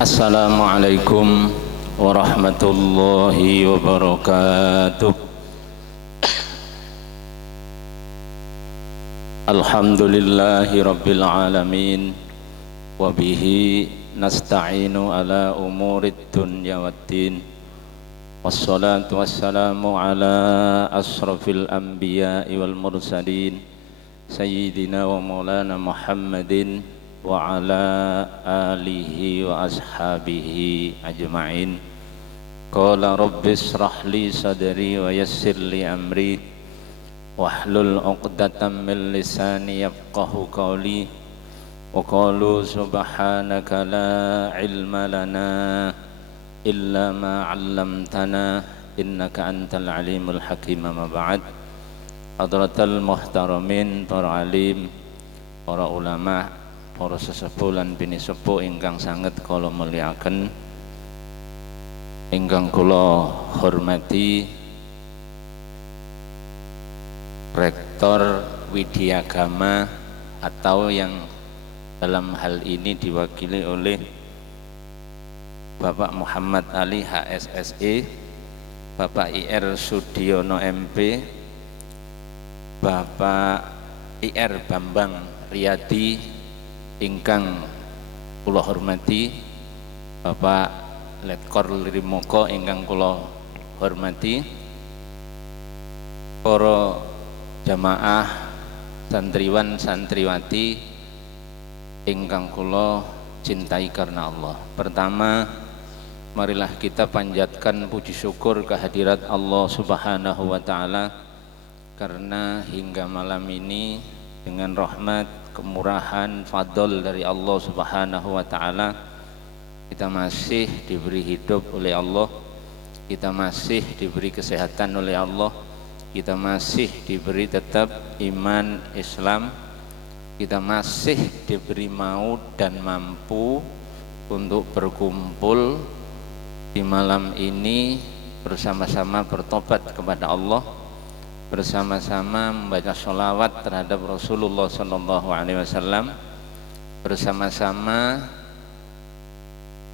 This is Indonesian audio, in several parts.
Assalamualaikum warahmatullahi wabarakatuh. Alhamdulillahi rabbil alamin. Wabihi nasta'inu ala umurid dunya waddin. Wassalatu wassalamu ala asrafil anbiya'i wal mursalin Sayyidina wa maulana Muhammadin wa ala alihi wa ashabihi ajma'in. Qala rabbi israh li sadri wa yassir li amri wahlul 'uqdatam min lisani yafqahu qawli. Wa qalu subhanaka la ilma lana illa ma 'allamtana innaka antal alimul hakim. Ma ba'd. Hadratal muhtaramin, para alim, para ulama, para sesepuh lan bini sepuh ingkang sanget kula mulyakaken, ingkang kula hormati Rektor Widyagama atau yang dalam hal ini diwakili oleh Bapak Muhammad Ali HSSE, Bapak IR Sudiono MP, Bapak IR Bambang Riyadi ingkang kula hormati, Bapak Letkor Limoko ingkang kula hormati, para jamaah santriwan santriwati ingkang kula cintai karena Allah. Pertama, marilah kita panjatkan puji syukur kehadirat Allah Subhanahu wa taala, karena hingga malam ini dengan rahmat, kemurahan, fadl dari Allah Subhanahu wa taala kita masih diberi hidup oleh Allah, kita masih diberi kesehatan oleh Allah, kita masih diberi tetap iman Islam, kita masih diberi maut dan mampu untuk berkumpul di malam ini bersama-sama bertobat kepada Allah, bersama-sama membaca sholawat terhadap Rasulullah SAW, bersama-sama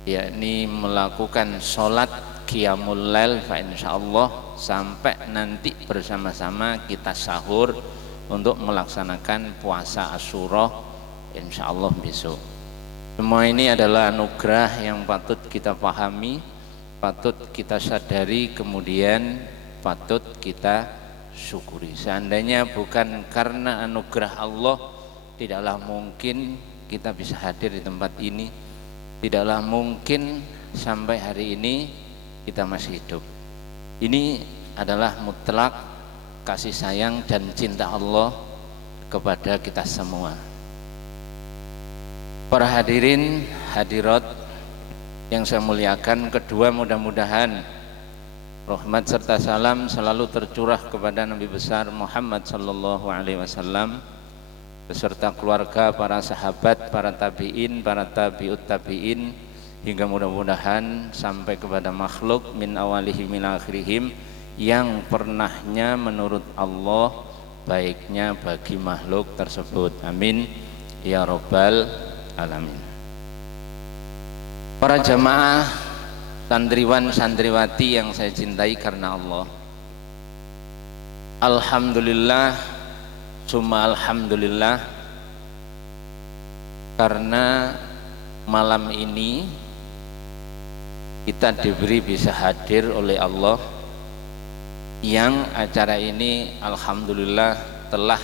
yakni melakukan sholat qiyamul lail fa insyaallah, sampai nanti bersama-sama kita sahur untuk melaksanakan puasa Asyura insyaallah besok. Semua ini adalah anugerah yang patut kita pahami, patut kita sadari, kemudian patut kita syukuri. Seandainya bukan karena anugerah Allah, tidaklah mungkin kita bisa hadir di tempat ini, tidaklah mungkin sampai hari ini kita masih hidup. Ini adalah mutlak kasih sayang dan cinta Allah kepada kita semua. Para hadirin hadirat yang saya muliakan, kedua, mudah-mudahan rahmat serta salam selalu tercurah kepada Nabi besar Muhammad sallallahu alaihi wasallam beserta keluarga, para sahabat, para tabi'in, para tabi'ut tabi'in, hingga mudah-mudahan sampai kepada makhluk min awalihim min akhirihim yang pernahnya menurut Allah baiknya bagi makhluk tersebut. Amin ya rabbal alamin. Para jamaah santriwan santriwati yang saya cintai karena Allah, alhamdulillah summa alhamdulillah, karena malam ini kita diberi bisa hadir oleh Allah, yang acara ini alhamdulillah telah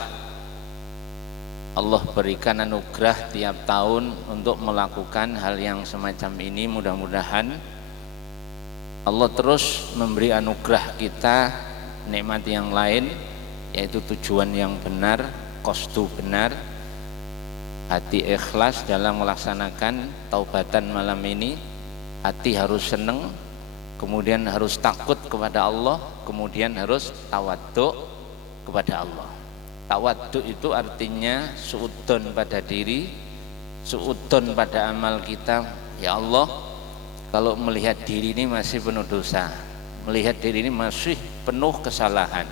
Allah berikan anugerah tiap tahun untuk melakukan hal yang semacam ini. Mudah-mudahan Allah terus memberi anugerah kita nikmat yang lain, yaitu tujuan yang benar, qasdu benar, hati ikhlas dalam melaksanakan taubatan malam ini, hati harus senang, kemudian harus takut kepada Allah, kemudian harus tawaddu kepada Allah. Tawaddu itu artinya suudzon pada diri, suudzon pada amal kita. Ya Allah, kalau melihat diri ini masih penuh dosa, melihat diri ini masih penuh kesalahan,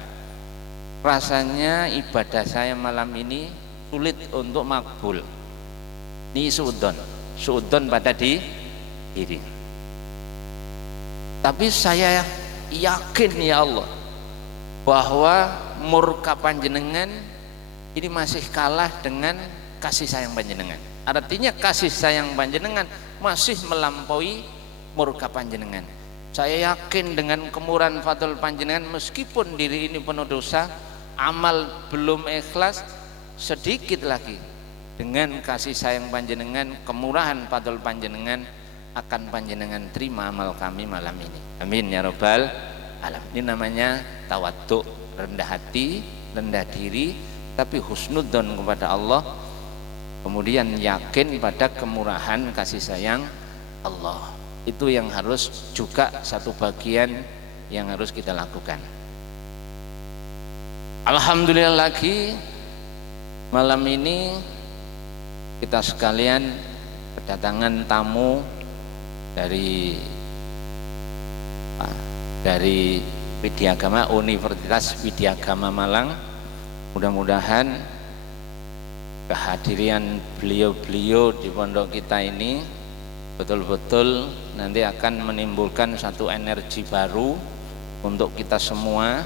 rasanya ibadah saya malam ini sulit untuk makbul. Ini suudzon pada diri. Tapi saya yakin ya Allah bahwa murka panjenengan ini masih kalah dengan kasih sayang panjenengan. Artinya kasih sayang panjenengan masih melampaui murka panjenengan. Saya yakin dengan kemurahan fadl panjenengan, meskipun diri ini penuh dosa, amal belum ikhlas, sedikit lagi dengan kasih sayang panjenengan, kemurahan fadl panjenengan akan panjenengan terima amal kami malam ini. Amin ya rabbal alamin. Ini namanya tawadhu, rendah hati, rendah diri, tapi husnudzon kepada Allah, kemudian yakin pada kemurahan kasih sayang Allah. Itu yang harus juga satu bagian yang harus kita lakukan. Alhamdulillah lagi malam ini kita sekalian kedatangan tamu dari Widyagama, Universitas Widyagama Malang. Mudah-mudahan kehadiran beliau-beliau di pondok kita ini betul-betul nanti akan menimbulkan satu energi baru untuk kita semua.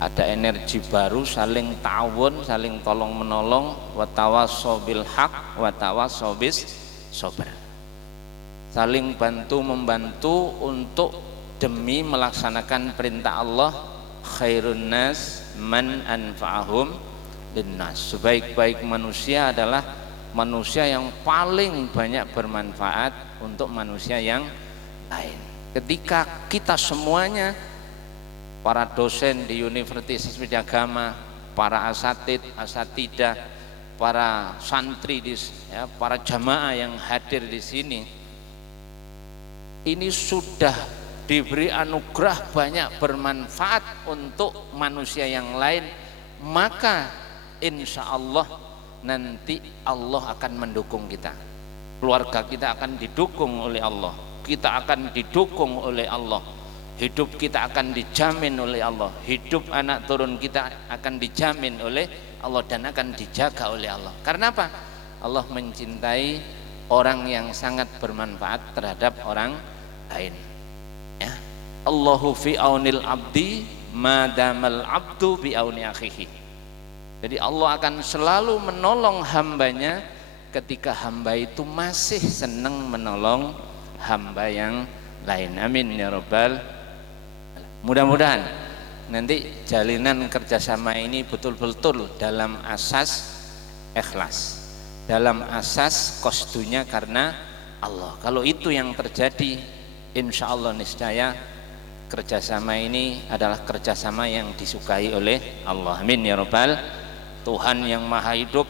Ada energi baru, saling ta'awun, saling tolong menolong, wa tawassaw bil haq wa tawassaw bis sabr. Saling bantu membantu untuk demi melaksanakan perintah Allah, khairun nas man anfa'ahum linnas. Sebaik-baik manusia adalah manusia yang paling banyak bermanfaat untuk manusia yang lain. Ketika kita semuanya, para dosen di Universitas Widyagama, para asatid, asatidah, para santri, para jamaah yang hadir di sini, ini sudah diberi anugerah banyak bermanfaat untuk manusia yang lain, maka insya Allah nanti Allah akan mendukung kita, keluarga kita akan didukung oleh Allah, kita akan didukung oleh Allah, hidup kita akan dijamin oleh Allah, hidup anak turun kita akan dijamin oleh Allah dan akan dijaga oleh Allah. Karena apa? Allah mencintai orang yang sangat bermanfaat terhadap orang lain, ya. Allahu fi aunil abdi madamal abdu bi auni akhihi. Jadi Allah akan selalu menolong hambanya ketika hamba itu masih senang menolong hamba yang lain. Amin ya rabbal. Mudah-mudahan nanti jalinan kerjasama ini betul-betul dalam asas ikhlas, dalam asas qasdunya karena Allah. Kalau itu yang terjadi, insya Allah niscaya kerjasama ini adalah kerjasama yang disukai oleh Allah. Amin ya rabbal. Tuhan yang maha hidup,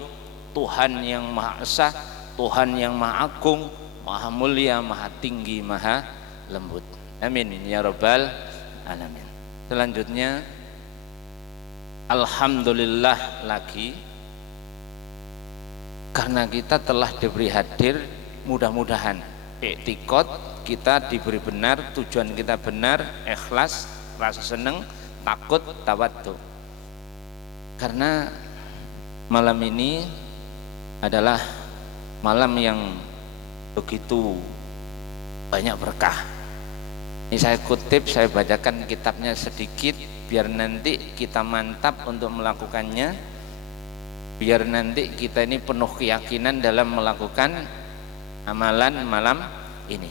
Tuhan yang maha esa, Tuhan yang maha agung, maha mulia, maha tinggi, maha lembut. Amin ya rabbal alamin. Selanjutnya, alhamdulillah lagi karena kita telah diberi hadir, mudah-mudahan i'tiqad kita diberi benar, tujuan kita benar, ikhlas, rasa senang, takut, tawadhu. Karena malam ini adalah malam yang begitu banyak berkah. Ini saya kutip, saya bacakan kitabnya sedikit biar nanti kita mantap untuk melakukannya, biar nanti kita ini penuh keyakinan dalam melakukan amalan malam ini.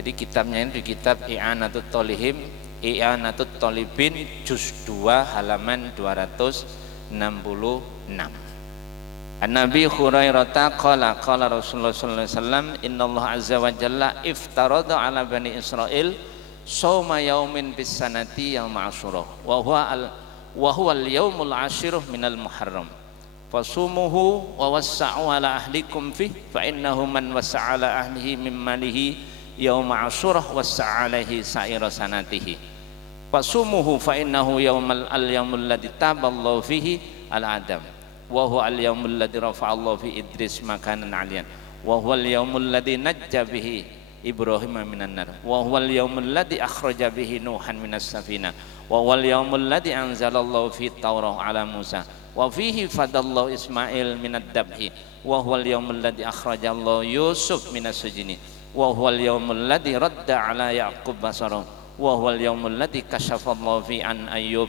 Jadi kitabnya ini di kitab I'anatut Thalibin, I'anatut Thalibin juz 2 halaman 266. An-Nabi Hurairah qala qala Rasulullah sallallahu alaihi wasallam, innallaha azza wa jalla iftarada ala bani Israil shauma yaumin bis sanati yaum Asyura wa huwa al-yaumul ashiruh minal Muharram fasumuhu wa wassa'u ala ahlikum fi fa innahu man wassa'a ala ahlihi min malihi yaum Asyura wassa'a alaihi sa'ira sanatihi fasumuhu fa innahu yaumul ladzi taballahu fihi al-adam wa huwa al-yaumul ladzi rafa'allahu fi Idris makanan 'aliyan wa huwa al-yaumul ladzi najja bihi Ibrahim minan nar wa huwal yaumul ladzi akhraja bihi Nuhan minas safina wa huwal yaumul ladzi anzalallahu fi Taurah ala Musa wa fihi fadallahu Ismail minad dabhi wa huwal yaumul ladzi akhrajallahu Yusuf minas sijni wa huwal yaumul ladzi radda ala Yaqub basara wa huwal yaumul ladzi kasyafallahu fi an Ayyub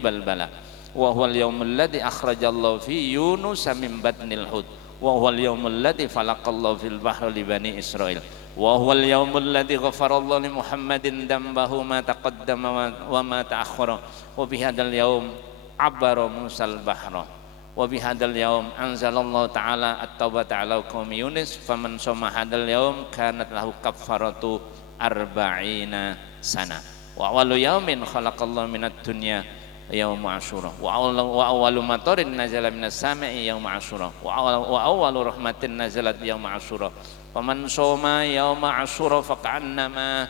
al bala wa huwal yaumul ladzi akhrajallahu fi Yunus min batnil hut wa huwal yaumul ladzi falaqallahu fil bahri li bani Israil wa huwal yaumul ladzi ghafarallahu li Muhammadin dambahu ma taqaddama wa ma ta'akhkhara wa bihadzal yaum abara Musal bahra wa bihadzal yaum anzalallahu ta'ala at-taubata 'ala qaumi Yunus faman shoma hadzal yaum kanat lahu kaffaratu arba'ina sana wa awwalu yaumin khalaqallahu minad dunya yaum Asyura wa awwalu matarin nazala minas sama'i yaum Asyura wa awwalu rahmatin nazalat yaum Asyura faman shoma yaum Asyura faqannama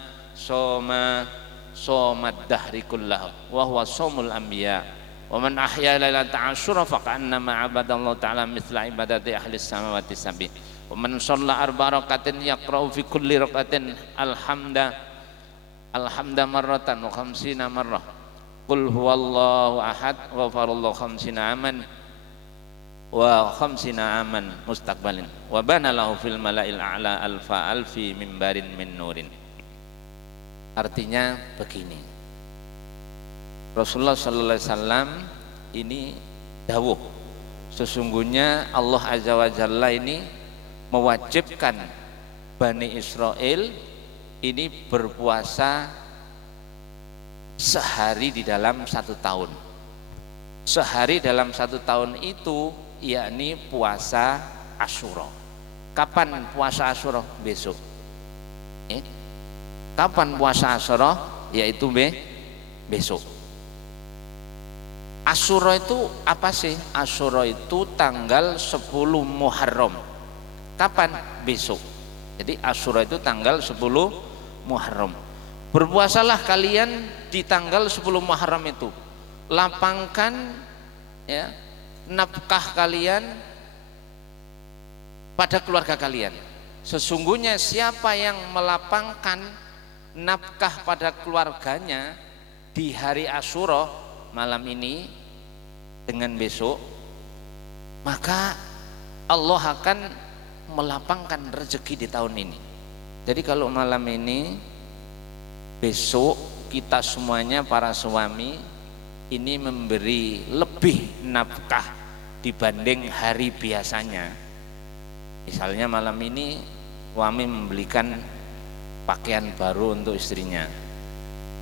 somad dahri kullahu wa huwa shaumul anbiya wa man ahya lailata Asyura faqannama abadallahu ta'ala mithla ibadati ahli samawati sab'i wa man shalla arba'a rakatin yaqra'u fi kulli rakatin alhamda marratan wa khamsina marrah qul huwallahu ahad ghafarallahu khamsina aman wa khamsina aman mustaqbalin wa bana lahu fil mala'il a'la alfi mimbarin min nurin. Artinya begini, Rasulullah sallallahu alaihi wasallam ini dawuh, sesungguhnya Allah azza wa jalla ini mewajibkan Bani Israel ini berpuasa sehari di dalam 1 tahun. Sehari dalam 1 tahun itu yakni puasa Asyura. Kapan puasa Asyura? Besok. Kapan puasa Asyura? Yaitu besok. Asyura itu apa sih? Asyura itu tanggal 10 Muharram. Kapan? Besok. Jadi Asyura itu tanggal 10 Muharram. Berpuasalah kalian di tanggal 10 Muharram itu. Lapangkan ya nafkah kalian pada keluarga kalian. Sesungguhnya siapa yang melapangkan nafkah pada keluarganya di hari Asyura malam ini dengan besok, maka Allah akan melapangkan rezeki di tahun ini. Jadi kalau malam ini, besok kita semuanya para suami ini memberi lebih nafkah dibanding hari biasanya. Misalnya malam ini suami membelikan pakaian baru untuk istrinya,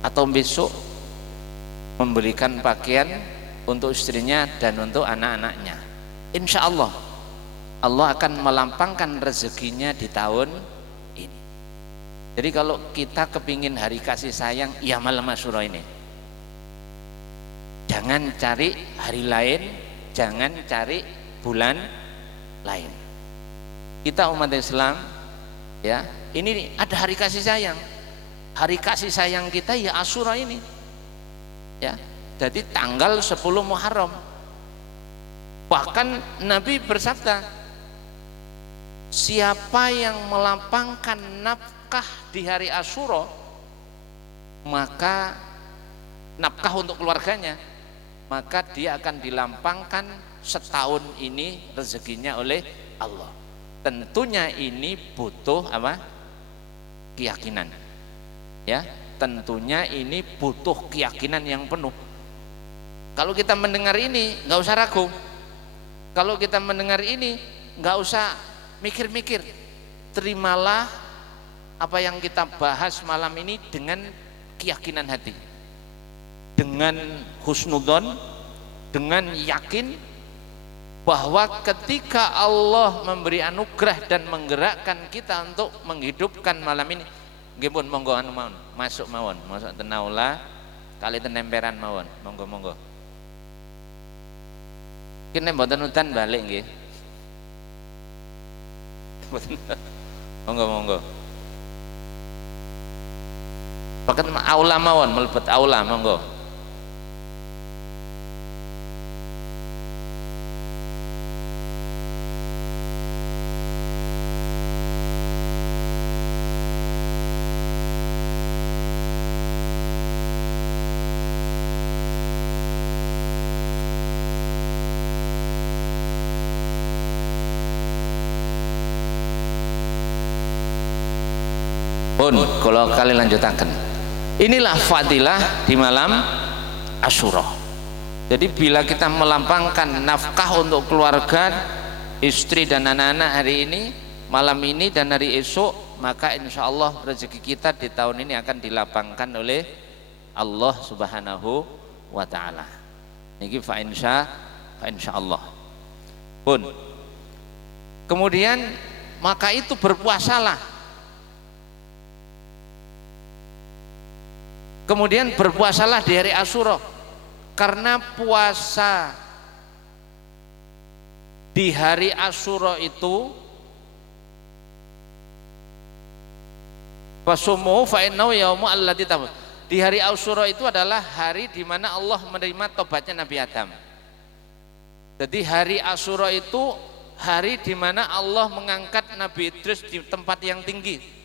atau besok memberikan pakaian untuk istrinya dan untuk anak-anaknya. Insya Allah Allah akan melampangkan rezekinya di tahun ini. Jadi kalau kita kepingin hari kasih sayang, ya malam Asyura ini. Jangan cari hari lain, jangan cari bulan lain. Kita umat Islam ya, ini ada hari kasih sayang. Hari kasih sayang kita ya Asyura ini. Ya, jadi tanggal 10 Muharram. Bahkan Nabi bersabda, siapa yang melapangkan nafkah di hari Asyura, maka nafkah untuk keluarganya, maka dia akan dilampangkan setahun ini rezekinya oleh Allah. Tentunya ini butuh apa? Keyakinan. Ya, tentunya ini butuh keyakinan yang penuh. Kalau kita mendengar ini nggak usah ragu. Kalau kita mendengar ini nggak usah mikir-mikir. Terimalah apa yang kita bahas malam ini dengan keyakinan hati, dengan husnudzon, dengan yakin bahwa ketika Allah memberi anugerah dan menggerakkan kita untuk menghidupkan malam ini, nggih monggo anu mawon, masuk tenaula kali tenemperan mawon, monggo. Kene mboten udan balik nggih. Monggo. Paket aula mawon, mlebet aula monggo. Pun kalau kali lanjutakan. Inilah fadilah di malam Asyura. Jadi bila kita melampangkan nafkah untuk keluarga, istri dan anak-anak hari ini, malam ini dan hari esok, maka insya Allah rezeki kita di tahun ini akan dilapangkan oleh Allah Subhanahu wa Ta'ala. Ini fa insya Allah. Pun kemudian maka itu berpuasalah. Kemudian berpuasalah di hari Asyura, karena puasa di hari Asyura itu fasumu fa innahu yaumu allati tamut. Di hari Asyura itu adalah hari di mana Allah menerima tobatnya Nabi Adam. Jadi hari Asyura itu hari di mana Allah mengangkat Nabi Idris di tempat yang tinggi.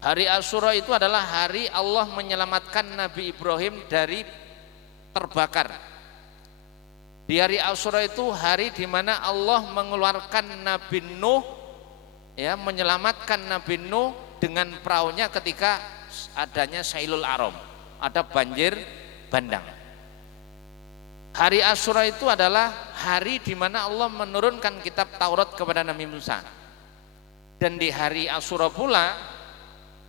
Hari Asyura itu adalah hari Allah menyelamatkan Nabi Ibrahim dari terbakar. Di hari Asyura itu hari di mana Allah mengeluarkan Nabi Nuh, ya, menyelamatkan Nabi Nuh dengan perahunya ketika adanya Sailul Aram, ada banjir bandang. Hari Asyura itu adalah hari di mana Allah menurunkan kitab Taurat kepada Nabi Musa. Dan di hari Asyura pula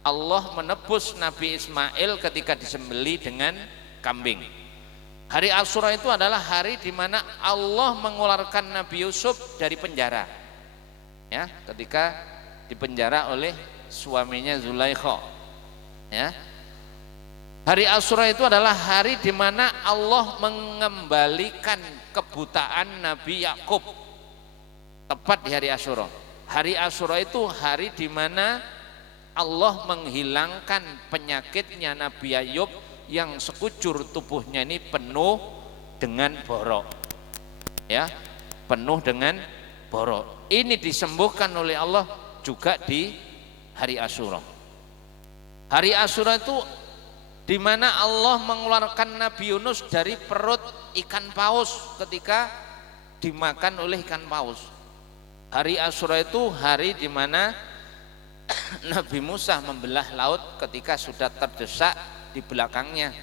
Allah menebus Nabi Ismail ketika disembelih dengan kambing. Hari Asyura itu adalah hari di mana Allah mengeluarkan Nabi Yusuf dari penjara, ya, ketika dipenjara oleh suaminya Zulaikha, ya. Hari Asyura itu adalah hari di mana Allah mengembalikan kebutaan Nabi Yakub, tepat di hari Asyura. Hari Asyura itu hari di mana Allah menghilangkan penyakitnya Nabi Ayub yang sekujur tubuhnya ini penuh dengan borok, ya, penuh dengan borok. Ini disembuhkan oleh Allah juga di hari Asyura. Hari Asyura itu di mana Allah mengeluarkan Nabi Yunus dari perut ikan paus ketika dimakan oleh ikan paus. Hari Asyura itu hari di mana Nabi Musa membelah laut ketika sudah terdesak di belakangnya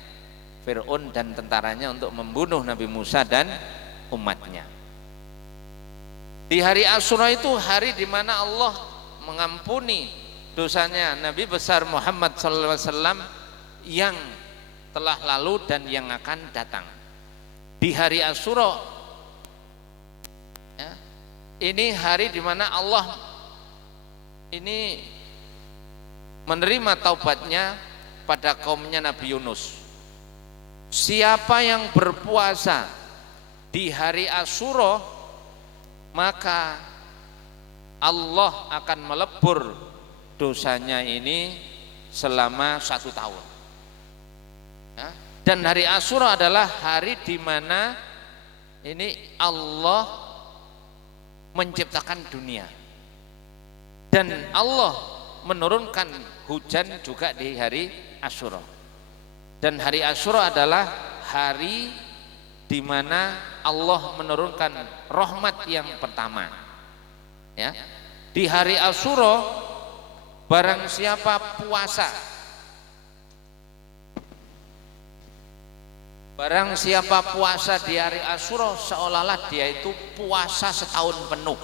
Fir'aun dan tentaranya untuk membunuh Nabi Musa dan umatnya. Di hari Asyura itu hari di mana Allah mengampuni dosanya Nabi besar Muhammad SAW yang telah lalu dan yang akan datang. Di hari Asyura, ya, ini hari di mana Allah ini menerima taubatnya pada kaumnya Nabi Yunus. Siapa yang berpuasa di hari Asyura, maka Allah akan melebur dosanya ini selama 1 tahun, ya. Dan hari Asyura adalah hari di mana ini Allah menciptakan dunia dan Allah menurunkan hujan juga di hari Asyura. Dan hari Asyura adalah hari di mana Allah menurunkan rahmat yang pertama, ya. Di hari Asyura barang siapa puasa, barang siapa puasa di hari Asyura seolah-olah dia itu puasa setahun penuh.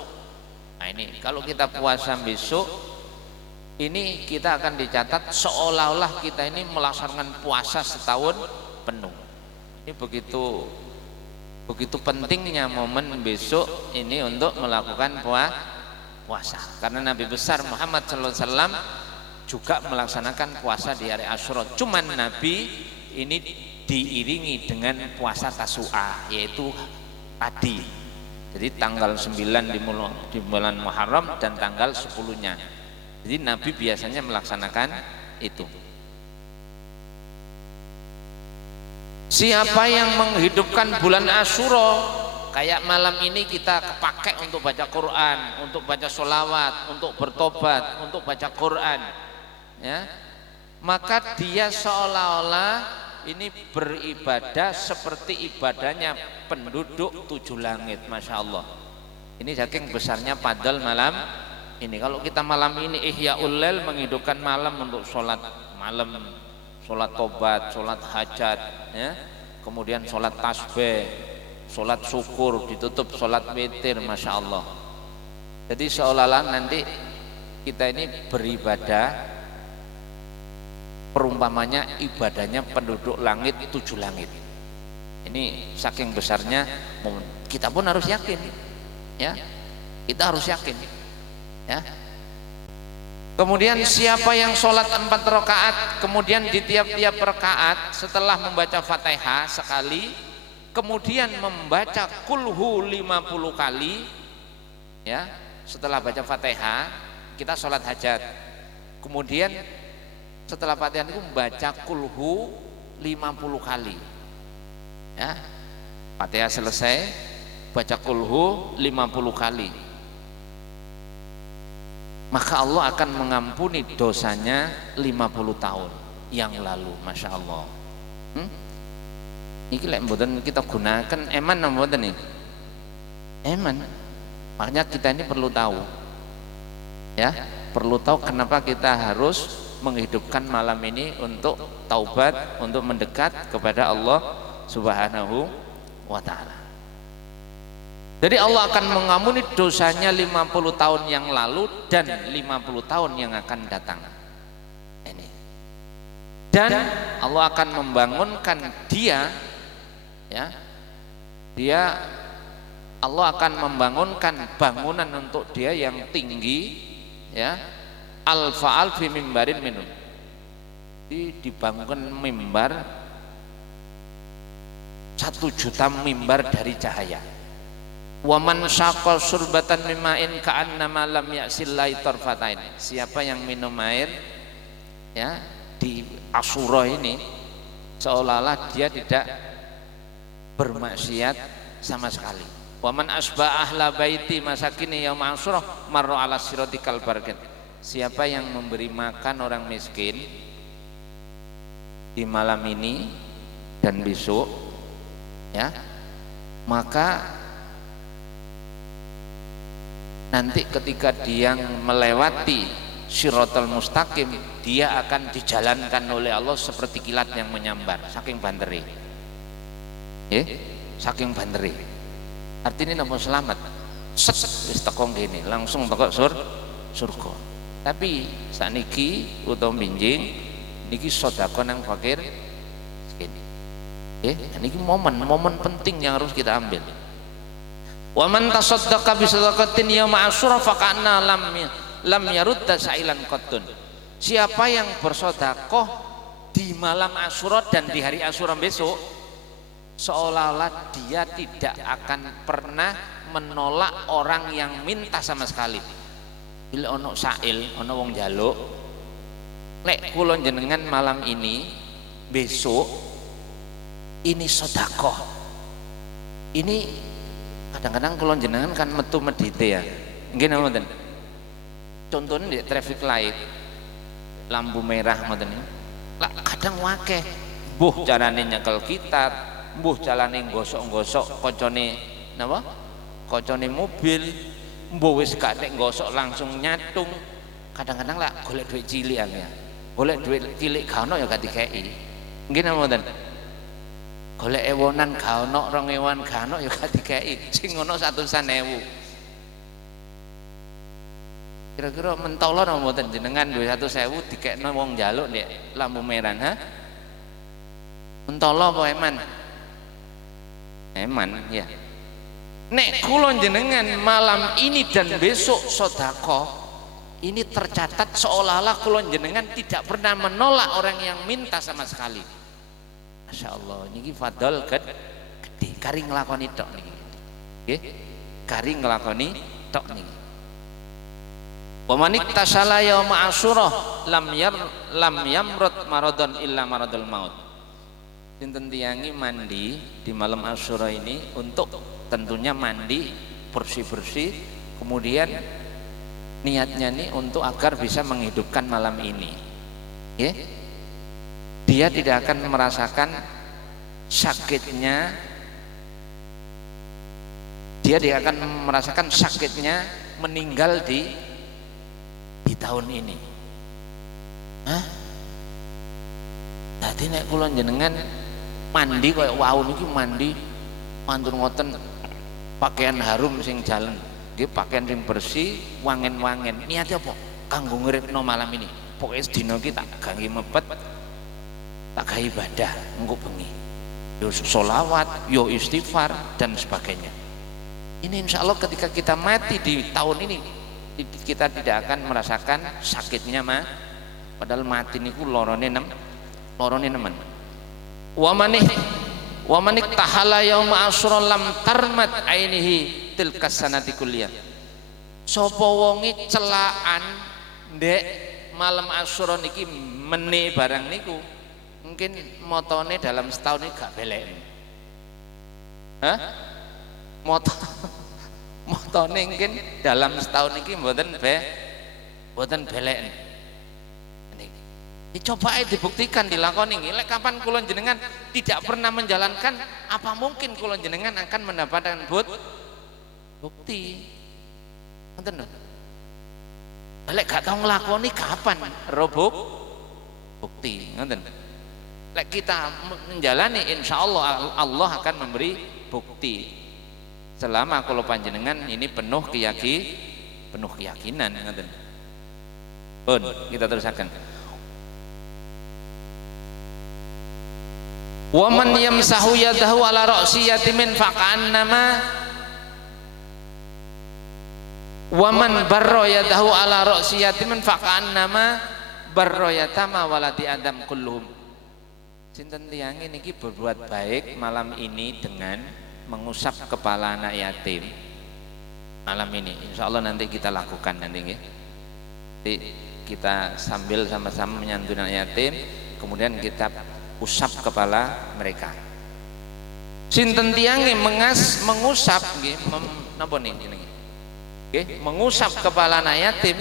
Nah ini kalau kita puasa besok ini kita akan dicatat seolah-olah kita ini melaksanakan puasa setahun penuh. Ini begitu pentingnya momen besok ini untuk melakukan puasa. Karena Nabi besar Muhammad SAW juga melaksanakan puasa di hari Asyura. Cuman Nabi ini diiringi dengan puasa Tasu'a, yaitu tadi. Jadi tanggal 9 di bulan Muharram dan tanggal 10-nya. Jadi Nabi biasanya melaksanakan itu. Siapa yang menghidupkan bulan Asyura, kayak malam ini kita kepakai untuk baca Quran, untuk baca sholawat, untuk bertobat, untuk baca Quran, ya, maka dia seolah-olah ini beribadah seperti ibadahnya penduduk 7 langit. Masya Allah. Ini saking besarnya padel malam ini kalau kita malam ini ihyaul lail, menghidupkan malam untuk sholat malam, sholat tobat, sholat hajat, ya, kemudian sholat tasbih, sholat syukur, ditutup sholat witir, masya Allah. Jadi seolah-olah nanti kita ini beribadah, perumpamanya ibadahnya penduduk langit 7 langit. Ini saking besarnya, kita pun harus yakin, ya, kita harus yakin, ya. Kemudian siapa yang sholat 4 rakaat, kemudian di tiap-tiap rakaat setelah membaca Fatihah sekali, kemudian membaca kulhu 50 kali, ya, setelah baca Fatihah kita sholat hajat, kemudian setelah Fatihah itu membaca kulhu 50 kali, ya, Fatihah selesai baca kulhu 50 kali, maka Allah akan mengampuni dosanya 50 tahun yang lalu. Masya Allah. Ini lek mboten kita gunakan eman mboten nih? Eman. Makanya kita ini perlu tahu, ya, perlu tahu kenapa kita harus menghidupkan malam ini untuk taubat, untuk mendekat kepada Allah Subhanahu wa ta'ala. Jadi Allah akan mengampuni dosanya 50 tahun yang lalu dan 50 tahun yang akan datang. Ini. Dan Allah akan membangunkan dia, ya. Allah akan membangunkan bangunan untuk dia yang tinggi, ya. Alfa alfi mimbarin minum. Dibangunkan mimbar 1 juta mimbar dari cahaya. Wa man syaqa surbatan mima'in ka'annama lam ya'sillahi tarfatain. Siapa yang minum air, ya, di Asyura ini seolah-olah dia tidak bermaksiat sama sekali. Wa man asba ahla baiti masakini yauma Asyura marra ala sirati kal barqin. Siapa yang memberi makan orang miskin di malam ini dan besok, ya, maka nanti ketika dia melewati Shiratal Mustaqim, dia akan dijalankan oleh Allah seperti kilat yang menyambar, saking banteri, saking banteri. Artinya napa selamat, wis teko ngene langsung teko surga. Tapi sakniki utawa binjing niki sedekah nang fakir miskin. Niki momen penting yang harus kita ambil. Wa man tasaddaqa bi shadaqatin yauma Asyura faqanna lam yarudda sa'ilan qattun. Siapa yang bersedekah di malam Asyura dan di hari Asyura besok, seolah-olah dia tidak akan pernah menolak orang yang minta sama sekali. Bila ono sa'il, ono wong njaluk, lek kula jenengan malam ini besok ini sedekah. Ini kadang-kadang kalau jenengan kan metu medite, ya, nggih napa mboten? Contohnya di traffic light, lampu merah mboten niku. Lah kadang wakeh, mbuh carane nyekel gitar, mbuh carane gosok-gosok kocone napa? Kocone mobil, mbuh wis gak nek gosok langsung nyatung. Kadang-kadang lah golek duit cilikan, ya. Golek duit cilik gak ono ya gak dikeki. Nggih napa mboten? Golek ewonan gak ono, 2 ewan gak ono ya gak dikeki, sing ono 100.000. Kira-kira mentolo napa mboten jenengan duwe 100.000 dikekno wong njaluk nek lampu merah, ha? Mentolo apa eman? Eman, ya. Nek kula jenengan malam ini dan besok sedekah, ini tercatat seolah-olah kula jenengan tidak pernah menolak orang yang minta sama sekali. Masya Allah, niki fadol gede, kari ngelakoni tok niki, kari ngelakoni tok niki. Wa man iktasala yauma Asyura lam yamrud maradon illa maradul maut. Sinten tiyangi mandi di malam Asyura ini untuk tentunya mandi bersih-bersih, kemudian niatnya nih untuk agar bisa menghidupkan malam ini, ya. Dia tidak akan merasakan sakitnya, dia akan merasakan sakitnya meninggal di tahun ini. Hah? Dadi nek kula jenengan mandi kaya wau niki mandi mantun ngoten pakaian harum sing jalen, nggih pakaian sing bersih, wangen-wangen. Niate apa? Kanggo ngripno malam ini. Pokoke sedina iki tak gangge mepet, tak gawe ibadah engko bengi. Yo sholawat, yo istighfar dan sebagainya. Ini insya Allah ketika kita mati di tahun ini kita tidak akan merasakan sakitnya padahal mati niku lorone nemen. Wa manik tahala yauma asyura lam tarmat ainihi tilkas sanati kulliyah. Sapa wonge celaan ndek malam Asyura niki mene barang niku mungkin motone dalam setahun ini gak belek. Hah? Motone mungkin dalam setahun ini mboten belek. Coba dibuktikan, dilakoni. Lek kapan kula jenengan tidak pernah menjalankan, apa mungkin kula jenengan akan mendapatkan bukti? Ngoten lho. Lek gak tau nglakoni kapan bukti? Ngoten. Lek kita menjalani, insya Allah Allah akan memberi bukti. Selama kalau panjenengan ini penuh keyakinan. Ngoten. Pun kita terusaken. Wa man yamsahu yadahu ala ra'si yatimin faqannama wa man barra yadahu ala ra'si yatimin faqannama barra yatama waladi adam kulluhum. Sinten tiyang niki berbuat baik malam ini dengan mengusap kepala anak yatim. Malam ini insyaallah nanti kita lakukan nanti nggih. Kita sambil sama-sama menyantuni anak yatim, kemudian kita usap kepala mereka. Sinten tiange mengusap nggih napa niki nggih mengusap kepala anak yatim,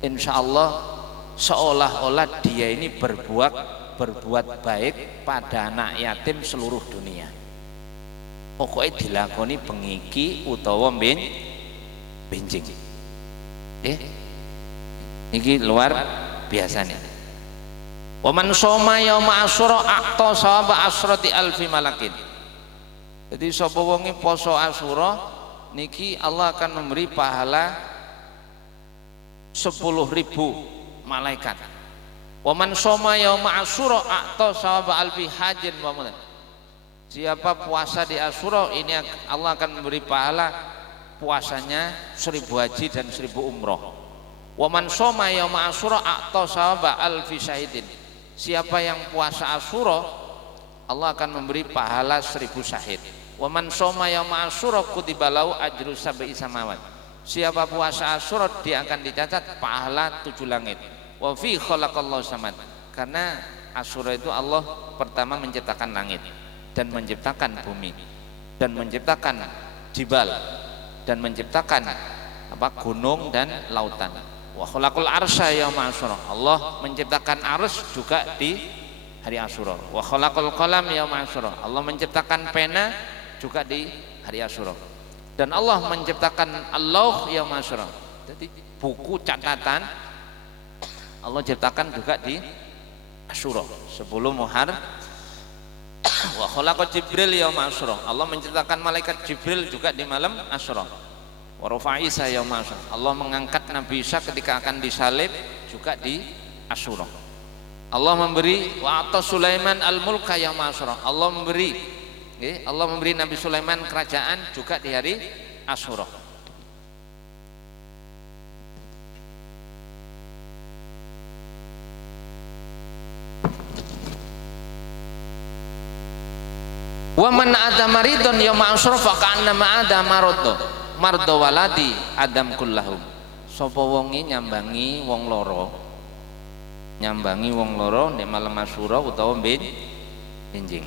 insyaallah seolah-olah dia ini berbuat baik pada anak yatim seluruh dunia. Pokoknya dilakoni pengiki utawa benjing. Niki luar biasa nih. Wa man shoma yauma asyura aqta sawaba asrati alfi malakin. Jadi sapa wonge poso Asyura niki Allah akan memberi pahala 10.000 malaikat. Wa man shoma yauma asyura aqta sawaba alfi hajin wa mudan. Siapa puasa di Asyura ini Allah akan memberi pahala puasanya 1000 haji dan 1000 umroh. Wa man shoma yauma asyura aqta sawaba alfi syahidin. Siapa yang puasa Asyura Allah akan memberi pahala 1000 syahid. Wa man shoma yauma asyura kutiba lahu ajru sab'i samawat. Siapa puasa Asyura dia akan dicatat pahala 7 langit. Wa fi khalaqallahu samad. Karena Asyura itu Allah pertama menciptakan langit dan menciptakan bumi dan menciptakan jibal dan menciptakan gunung dan lautan. Wa khalaqal arsya yauma asyura. Allah menciptakan arsy juga di hari Asyura. Wa khalaqal qalam yauma asyura. Allah menciptakan pena juga di hari Asyura. Dan Allah menciptakan al-lauh yauma asyura. Jadi buku catatan Allah ciptakan juga di Asyura sebelum Muharram. Wa khalaqa Jibril yauma asyura. Allah menciptakan malaikat Jibril juga di malam Asyura. Wa rafa'a Isa yauma asyura. Allah mengangkat Nabi Isa ketika akan disalib juga di Asyura. Allah memberi wa ata Sulaiman al-mulka yauma asyura. Allah memberi Nabi Sulaiman kerajaan juga di hari Asyura. Wa man ada maridon yauma asyura fa ka'annama ada mardo waladi adam kullahum. Sapa wonge nyambangi wong loro nek malam Asyura utawa benjing.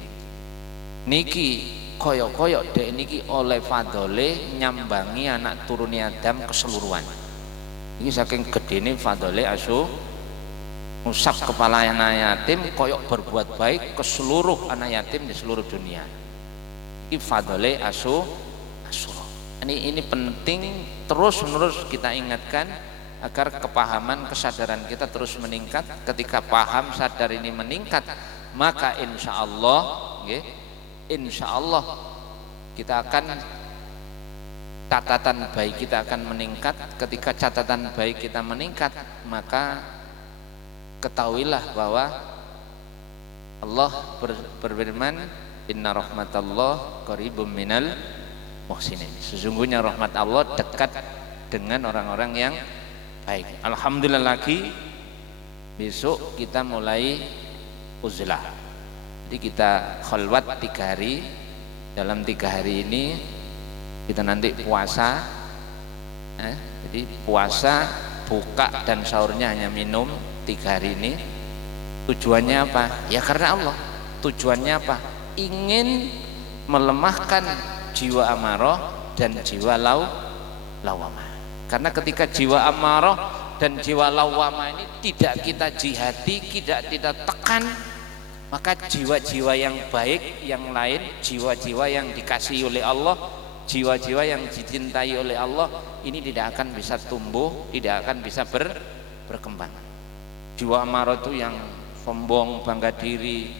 Niki kaya-kaya dek niki oleh fadole nyambangi anak turune Adam keseluruhan. Iki saking gedene fadole ngusap kepala anak yatim koyok berbuat baik ke seluruh anak yatim di seluruh dunia. Ini fadole Asyura. Ini penting terus menerus kita ingatkan agar kepahaman kesadaran kita terus meningkat. Ketika paham sadar ini meningkat, maka insya Allah kita akan, catatan baik kita akan meningkat. Ketika catatan baik kita meningkat, maka ketahuilah bahwa Allah berfirman, inna rahmatallah qaribum minal muhsinin. Sesungguhnya rahmat Allah dekat dengan orang-orang yang baik. Alhamdulillah, lagi besok kita mulai uzlah. Jadi kita khalwat 3 hari. Dalam 3 hari ini kita nanti puasa. Jadi puasa, buka dan sahurnya hanya minum 3 hari ini. Tujuannya apa? Ya karena Allah. Tujuannya apa? Ingin melemahkan jiwa amarah dan jiwa lawamah. Karena ketika jiwa amarah dan jiwa lawamah ini tidak kita jihadi, tidak kita tekan, maka jiwa-jiwa yang baik yang lain, jiwa-jiwa yang dikasihi oleh Allah, jiwa-jiwa yang dicintai oleh Allah, ini tidak akan bisa tumbuh, tidak akan bisa berkembang. Jiwa amarah itu yang sombong, bangga diri,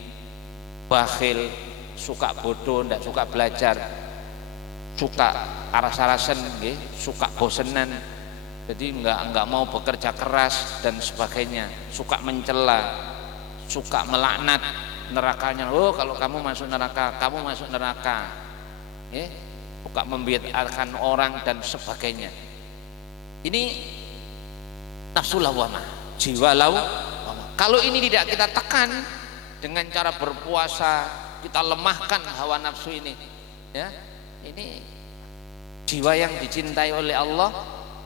bakhil, suka bodoh, tidak suka belajar, suka aras-arasan, suka bosenan, jadi nggak mau bekerja keras dan sebagainya, suka mencela, suka melaknat nerakanya. Oh, kalau kamu masuk neraka, kamu masuk neraka, suka membiarkan orang dan sebagainya. Ini nafsu lawamah, jiwa lawamah. Kalau ini tidak kita tekan dengan cara berpuasa, kita lemahkan hawa nafsu ini, ya, ini jiwa yang dicintai oleh Allah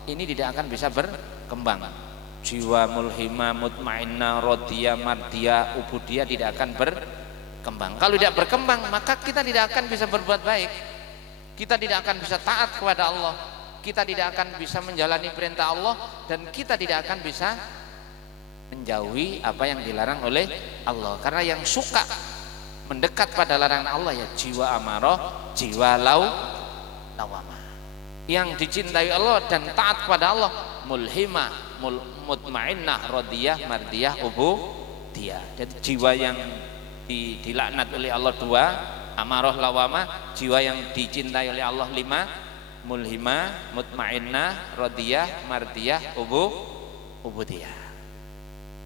ini tidak akan bisa berkembang. Jiwa mulhimah, mutmainnah, radiyah, mardiyah, ubudiyah tidak akan berkembang. Kalau tidak berkembang, maka kita tidak akan bisa berbuat baik, kita tidak akan bisa taat kepada Allah, kita tidak akan bisa menjalani perintah Allah, dan kita tidak akan bisa menjauhi apa yang dilarang oleh Allah. Karena yang suka mendekat pada larangan Allah ya jiwa amarah, jiwa lawamah. Yang dicintai Allah dan taat kepada Allah mulhimah, mutmainnah, radiyah, mardiyah, ubudiyah. Jadi jiwa yang dilaknat oleh Allah 2, amarah, lawamah. Jiwa yang dicintai oleh Allah 5, mulhimah, mutmainnah, radiyah, mardiyah, ubudiyah.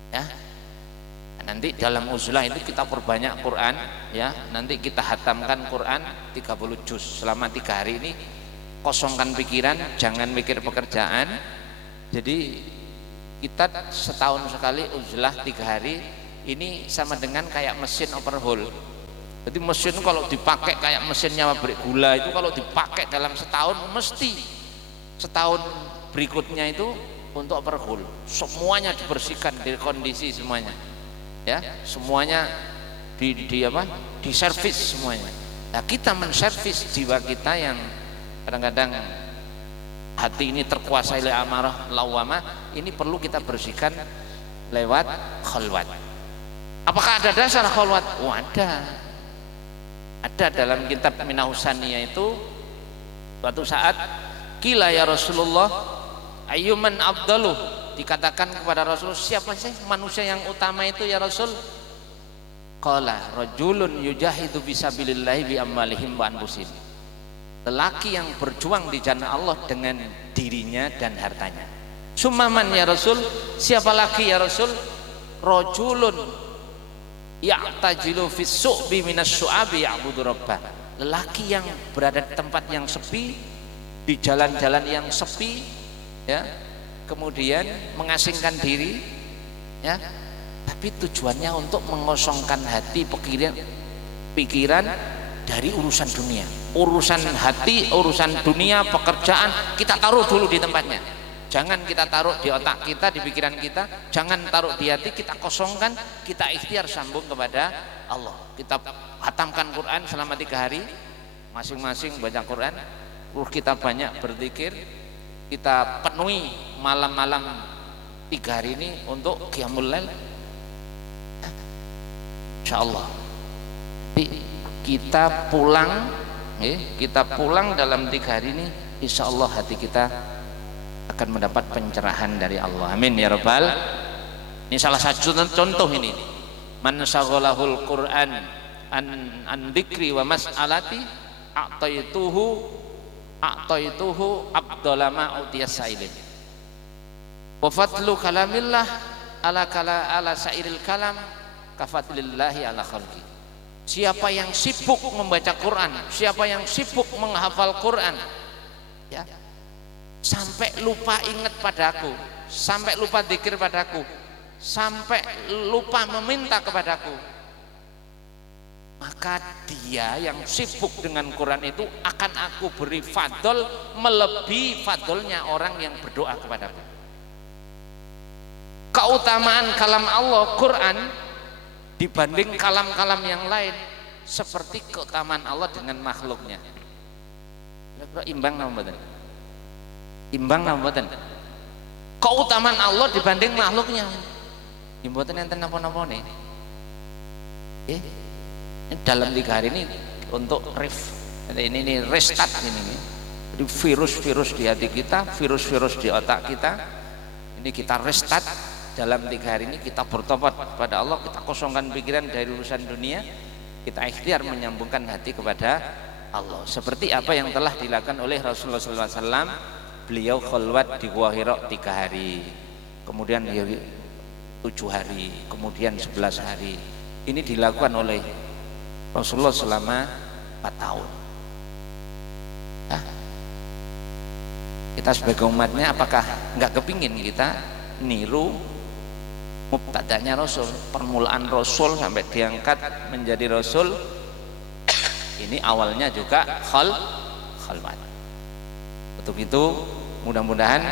Ya, nanti dalam uzlah itu kita perbanyak Quran, ya, nanti kita hatamkan Quran 30 juz selama 3 hari ini. Kosongkan pikiran, jangan mikir pekerjaan. Jadi kita setahun sekali uzlah 3 hari. Ini sama dengan kayak mesin overhaul. Jadi mesin kalau dipakai kayak mesinnya pabrik gula itu, kalau dipakai dalam setahun, mesti setahun berikutnya itu untuk overhaul, semuanya dibersihkan, dikondisi semuanya, ya, semuanya diservis semuanya. Nah, kita menservis jiwa kita yang kadang-kadang hati ini terkuasai oleh amarah lawamah, ini perlu kita bersihkan lewat khalwat. Apakah ada dasar khalwat? Oh, ada dalam kitab Minahussaniyah itu. Suatu saat qila ya Rasulullah ayyuman afdalu, dikatakan kepada Rasul, siapa sih manusia yang utama itu ya Rasul? Qala rajulun yujahidu fisabilillahi bi amwalihim wa anfusihim, lelaki yang berjuang di jalan Allah dengan dirinya dan hartanya. Summaman ya Rasul, siapa lagi ya Rasul? Rajulun ya'tajilu fis su'bi minas su'abi ya'budu rabbah, lelaki yang berada di tempat yang sepi, di jalan-jalan yang sepi, ya, kemudian mengasingkan diri, ya, tapi tujuannya untuk mengosongkan hati, pikiran dari urusan dunia. Urusan hati, urusan dunia, pekerjaan kita taruh dulu di tempatnya. Jangan kita taruh di otak kita, di pikiran kita, jangan taruh di hati, kita kosongkan, kita ikhtiar sambung kepada Allah. Kita hatamkan Quran selama 3 hari, masing-masing baca Quran, kita banyak berzikir, kita penuhi malam-malam 3 hari ini untuk qiyamul lail, insyaallah. Kita pulang dalam 3 hari ini, insyaallah hati kita akan mendapat pencerahan dari Allah. Amin ya rabbal. Ini salah satu contoh ini. Man syaghalahul Qur'an an dzikri wa mas'alati a'taituhu abdolama utiyas sailin. Wa fadlu kalamillah ala sairil kalam kafadlillahi ala khalqi. Siapa yang sibuk membaca Quran, siapa yang sibuk menghafal Quran, ya, sampai lupa ingat padaku, sampai lupa zikir padaku, sampai lupa meminta kepadaku, maka dia yang sibuk dengan Quran itu akan aku beri fadl melebihi fadlnya orang yang berdoa kepadaku. Keutamaan kalam Allah Quran dibanding kalam-kalam yang lain seperti keutamaan Allah dengan makhluknya. Imbang napa mboten? Imbang napa mboten? Keutamaan Allah dibanding makhluknya. Mboten enten napa-napa nih. Dalam 3 hari ini untuk ini restart ini. Jadi virus-virus di hati kita, virus-virus di otak kita, ini kita restart. Dalam 3 hari ini kita bertobat kepada Allah, kita kosongkan pikiran dari urusan dunia, kita ikhtiar menyambungkan hati kepada Allah. Seperti apa yang telah dilakukan oleh Rasulullah SAW. Beliau khalwat di Gua Hira 3 hari, kemudian 7 hari, kemudian 11 hari. Ini dilakukan oleh Rasulullah selama 4 tahun. Nah, kita sebagai umatnya apakah nggak kepingin kita niru mubtada'nya Rasul, permulaan Rasul sampai diangkat menjadi Rasul? Ini awalnya juga khalwat. Untuk itu mudah-mudahan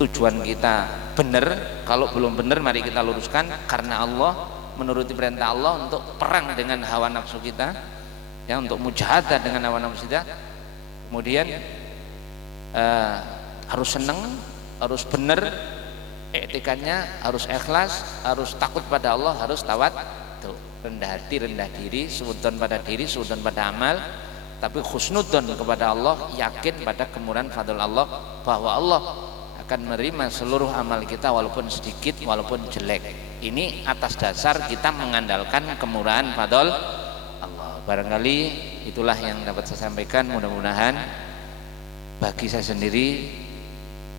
tujuan kita benar. Kalau belum benar mari kita luruskan, karena Allah menuruti perintah Allah untuk perang dengan hawa nafsu kita, ya, untuk mujahadah dengan hawa nafsu kita. Kemudian harus senang, harus benar etikanya, harus ikhlas, harus takut pada Allah, harus tawadhu, rendah hati, rendah diri, suudzon pada diri, suudzon pada amal, tapi husnudzon kepada Allah, yakin pada kemurahan fadl Allah, bahwa Allah akan menerima seluruh amal kita walaupun sedikit, walaupun jelek. Ini atas dasar kita mengandalkan kemurahan fadl Allah. Barangkali itulah yang dapat saya sampaikan. Mudah-mudahan bagi saya sendiri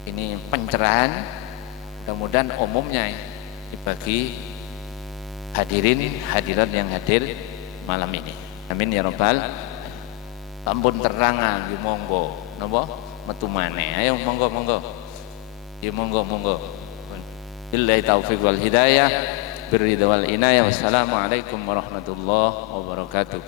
ini pencerahan, mudah-mudahan umumnya dibagi hadirin hadirat yang hadir malam ini. Amin ya rabbal. Ampun terangan, yo monggo napa metu maneh. Ayo monggo monggo. Ya monggo monggo. Billahi taufiq wal hidayah, birridha wal inayah. Wassalamualaikum warahmatullahi wabarakatuh.